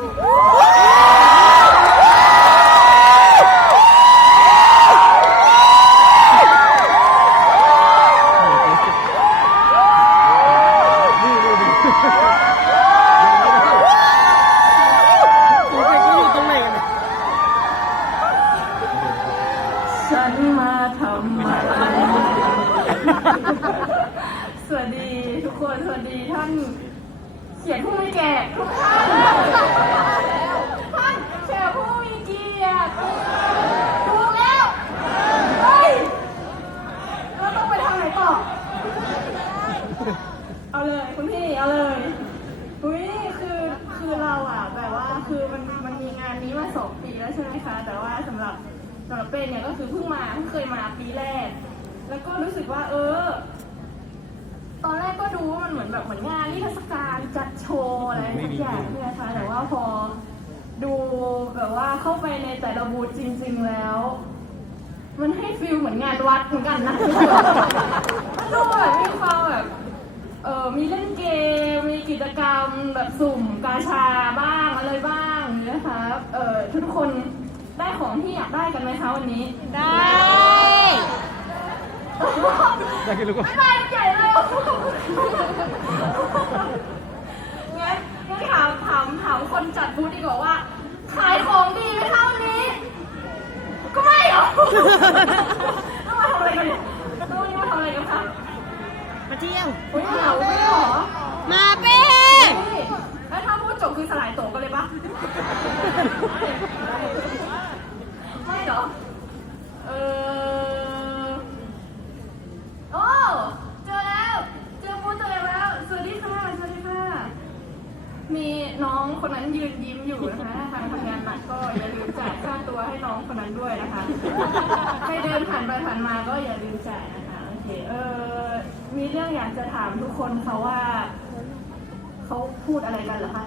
ฉันมาทำไมสวัสดีทุกคน สวัสดีท่าน เขียนผู้มีแก่ทุกท่านท่านเขียนผู้มีเกียรติถูกแล้วเฮ้ยเราต้องไปทางไหนต่อ เอาเลยคุณพี่เอาเลยอุ้ยคือคือเราอะแบบว่าคือมันมันมีงานนี้มาสองปีแล้วใช่ไหมคะ แต่ว่าสำหรับสำหรับเป็นเนี่ยก็คือเพิ่งมาเพิ่งเคยมาปีแรก แล้วก็รู้สึกว่าเออ ตอนแรกก็ดูว่ามันเหมือนแบบเหมือนงานนิทรรศการจัดโชว์อะไรสักอย่างใช่ไหมคะแต่ว่าพอดูแบบว่าเข้าไปในแต่ละบูธจริง ๆแล้ว มันให้ฟิลเหมือนงานวัดเหมือนกันนะมันดูแบบมีความแบบเออมีเล่นเกม มีกิจกรรมแบบสุ่มกาชาบ้างอะไรบ้างอย่างเงี้ยนะคะเออทุกคนได้ของที่อยากได้กันไหมคะวันนี้ ได้ ได้กินลูกก็ไม่ได้ใหญ่เลย งั้นงั้นถามถามถามคนจัดบูธดีกว่าว่า ขายของดีไหมคะวันนี้ ก็ไม่หรอกต้องมาทำอะไรกันเนี่ยต้องวันนี้มาทำอะไรกันคะมาเที่ยวโอ้ยเหงาไม่หรอมาเป้นี่แล้วถ้าพูดจบคือสลายโตกันเลยปะ ไม่เหรอ เออโอ้ เจอแล้ว เจอมูตัวเองแล้ว สวัสดีค่ะ สวัสดีค่ะ มีน้องคนนั้นยืนยิ้มอยู่นะคะถ้าทางทำงานหนักก็อย่าลืมจ่ายค่าตัวให้น้องค นนั้นด้วยนะคะ ใครเดินผ่านไปผ่านมาก็อย่าลืมจ่ายนะคะโอเคเออมีเรื่องอยากจะถามทุกคนเขาว่าเขาพูดอะไรกันเหรอคะ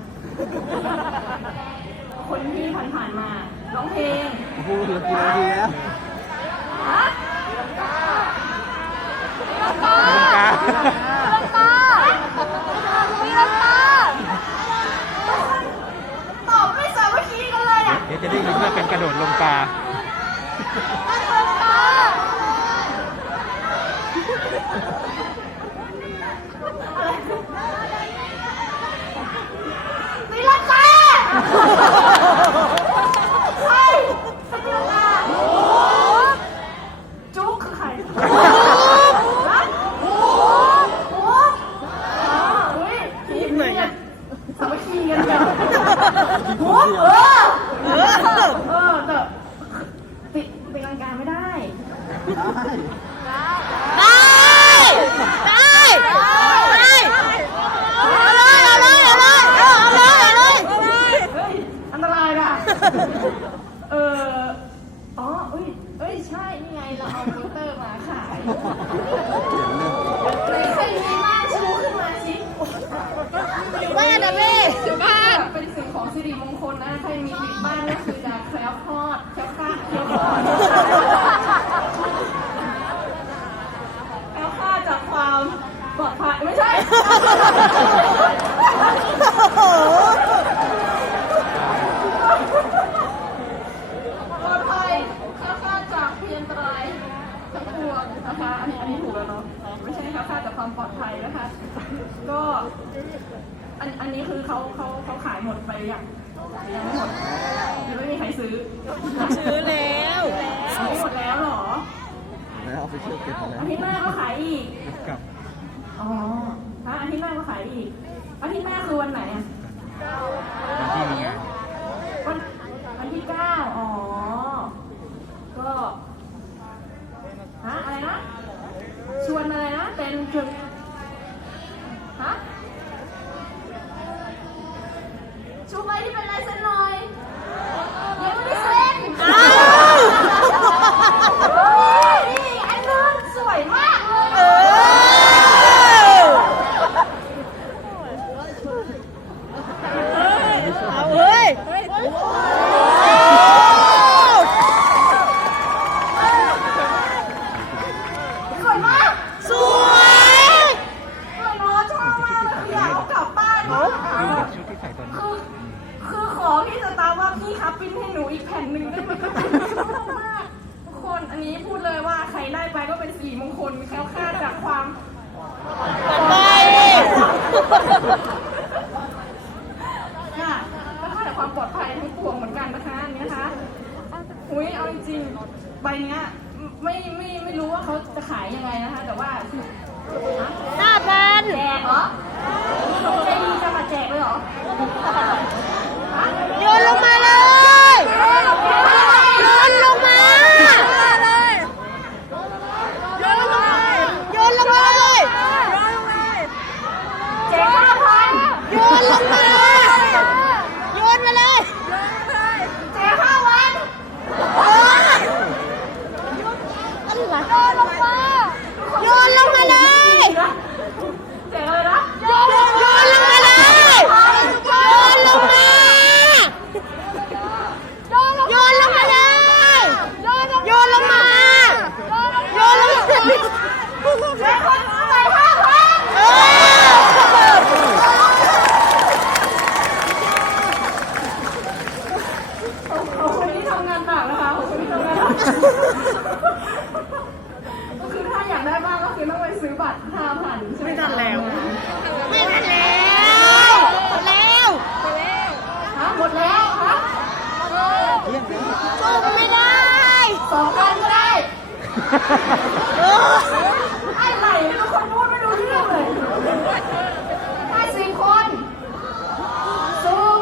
คนที่ผ่านๆมาร้องเพลงพูดกี่นาทีแล้วฮะ กา ตามีน้ำตาตอบไม่สามัคคีกันเลยอะ เดี๋ยวจะได้ยินว่าเป็นกระโดดลงปลา ตีลังกาใครตีลังกาจุ๊กคือใครฮะโอ้โหอ๋อเฮ้ยทีมเนี่ยสามัคคีกันแบบโอ้เออ เออ เออแต่ตีตีลังกาไม่ได้ ได้ได้ได้เอาเลยเอาเลยเอาเลยเอาเลยเอาเลยเอาเลยเฮ้ยอันตรายนะเอออ๋อเอ้ยเอ้ยใช่นี่ไงเราเอาโปสเตอร์มาขายไหนใครมีบ้างชูขึ้นมาสิอยู่บ้านนะเป้อยู่บ้านเป็นสิ่งของสิริมงคลนะใครมีบ้านก็คือจะแคล้วคลอดแคล้วคลาดแคล้วคลอดแคล้วคลาดจากความปลอดภัยไม่ใช่ โอ้โห ปลอดภัยแคล้วคลาดจากเพียนตรายทั้งปวงนะคะอันนี้อันนี้ถูกแล้วเนาะไม่ใช่แคล้วคลาดจากความปลอดภัยนะคะ ก็อันอันนี้คือเขาเขาเขาขายหมดไปอย่างยังไม่หมดยังไม่มีใครซื้อซื้อแล้วซื้อหมดแล้วเหรอแล้วเอาไปเชื่อเก็บมาแล้วอาทิตย์หน้าก็ขายอีกกลับอ๋อ ฮะอาทิตย์หน้าก็ขายอีกอาทิตย์หน้าคือวันไหนอะวันที่มีงานวันวันที่เก้าอ๋อ ก็ฮะอะไรนะ ชวนอะไรนะ เป็นจุดฮะชูใบที่เป็นลายเซ็นหน่อยยังไม่ได้เซ็น อ้าว เฮ้ยนี่อันนึงสวยมากเลย เออ ปิ้นให้หนูอีกแผ่นหนึ่งได้ไหมคะชอบมากทุกคนอันนี้พูดเลยว่าใครได้ไปก็เป็นสีมงคลแคล้วคลาดจากความ ไป ค่ะแล้วก็แต่ความปลอดภัยทั้งปวงเหมือนกันนะคะอันนี้นะคะอุ้ยเอาจริงๆใบเนี้ยไม่ไม่ไม่รู้ว่าเขาจะขายยังไงนะคะ แต่ว่าคือฮะห้าพันแจกเหรอใจดีจะมาแจกเลยเหรอฮะโยนลงมาเลยโยนลงมาโยนลงมาโยนลงมาเลย แจกห้าพัน โยนลงมาโยนมาเลย แจกห้าวัน เอออะไรโย นลงมาโยนลงมาเลย เจ๋งเลยนะ โยนลงโยนลงมาเลยโยนลงมาโยนลงมาเลยโยนลงมาโยนลงมา แจกคนไปห้าพัน เออ ของคนที่ทำงานหนักนะคะของคนที่ทำงานหนักก็คือถ้าอยากได้บ้างก็คือต้องไปซื้อบัตรห้าพันใช่ไหมทันแล้ว ไม่ทันแล้วแล้ว ฮะหมดแล้วฮะ จุ่มไม่ได้สองพันก็ได้เออไอ้ไหลทุกคนพูดไม่รู้เรื่องเลยให้สี่คนซูม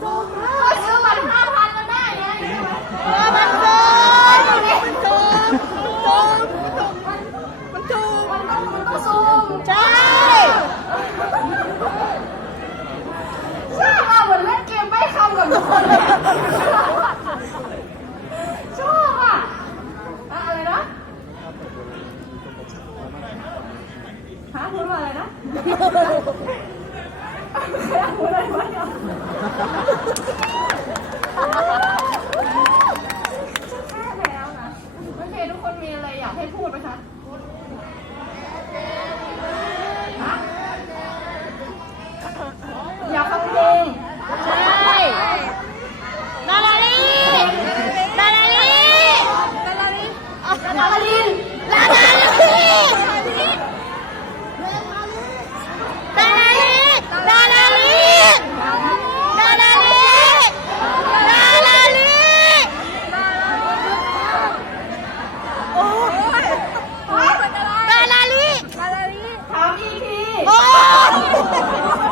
ซูมก็ซื้อบัตรห้าพันก็ได้ไงใช่ไหมเออมันโดนมันโดนโดน มันจูมันต้องมันต้องซูม ใช่ ใช่ค่ะเหมือนเล่นเกมใบ้คำกับทุกคนเลยชอบอะอะอะไรนะฮะพูดว่าอะไรนะใครพูดอะไรวะเนี่ยแค่แล้วนะโอเคทุกคนมีอะไรอยากให้พูดไหมคะฮะอยากฟังเพลง ใช่ดาราลีดาราลี ดาราลิน ดาราลีดาราลีดาราลีดาราลีดาราลีโอ้ยดาราลี ถามอีพี โอ้ย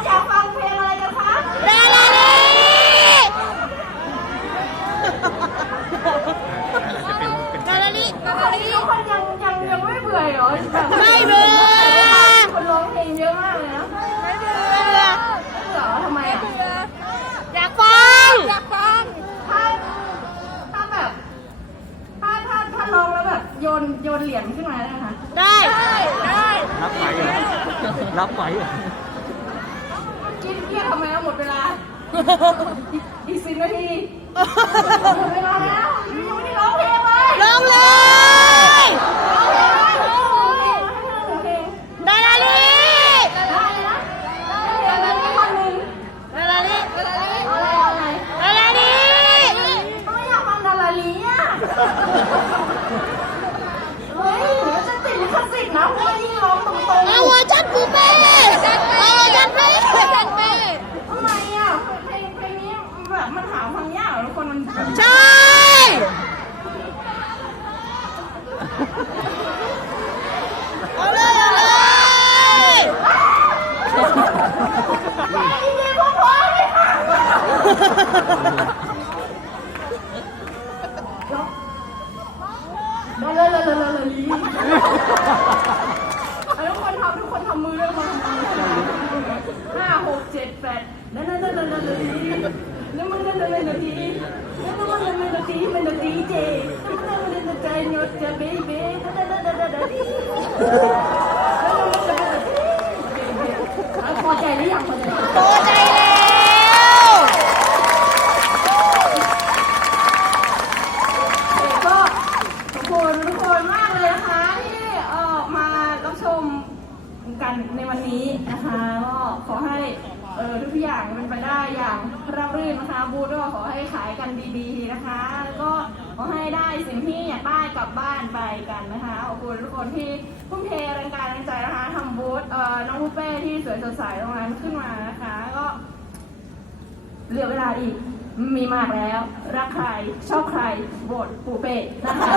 อยากฟังเพลงอะไรกันคะ ดาราลี จะเป็นเป็น ดาราลีดาราลี ทุกคนยังยังยังไม่เบื่อเหรอแบบ ไม่เบื่อ คนร้องเพลงเยอะมากเลยนะ ไม่เบื่อ ไม่เบื่อเหรอทำไมอะ อยากฟัง อยากฟังถ้าถ้าแบบถ้าถ้าถ้าร้องแล้วแบบโย นโยนเหรียญขึ้นมาได้ไหมคะได้ ได้รับไหวอยู่รับไหวอยู่คิดเครียดทำไมอะหมดเวลาอีกอีกสิบนาทีหมดเวลาแล้วยังไม่ได้ร้องเพลงเลยลงเลย ดาราลี ดาราลี ดาราลี เอาเวอร์ชันปูเป้เอาเวอร์ชันเป้ใช่ เอาเลยเอาเลย ทุกคนทำทุกคนทำมือด้วคนทำมือห้าหกเจ็ดแปดนั่นนั่นนั่นนั่นนั่นนั่นมันนั่นนั่นนั่นนั่นดีนั่นมันนั่นนั่นนั่นดีมันนั่นดีเจนั่นมันนั่นนั่นนั่นใจหยดจะเบบี้นั่นนั่นนั่นนั่นนั่นดีพอใจหรือยังพอใจ โตใจแล้ว ก็ขอบคุณทุกคนมากเลยนะคะที่ออกมารับชมกันในวันนี้นะคะก็ขอให้เออทุกอย่างเป็นไปได้อย่าง ราบรื่นนะคะ บูธก็ขอให้ขายกันดีๆนะคะ แล้วก็ขอให้ได้สิ่งที่อยากได้กลับบ้านไปกันนะคะขอบคุณทุกคนที่ทุ่มเทแรงกายแรงใจนะคะทำบูธเอ่อน้องบุฟเป้ที่สวยสดใสตรงนั้นขึ้นมานะคะ ก็เหลือเวลาอีกมีมากแล้ว รักใครชอบใครโหวตปูเป้นะคะ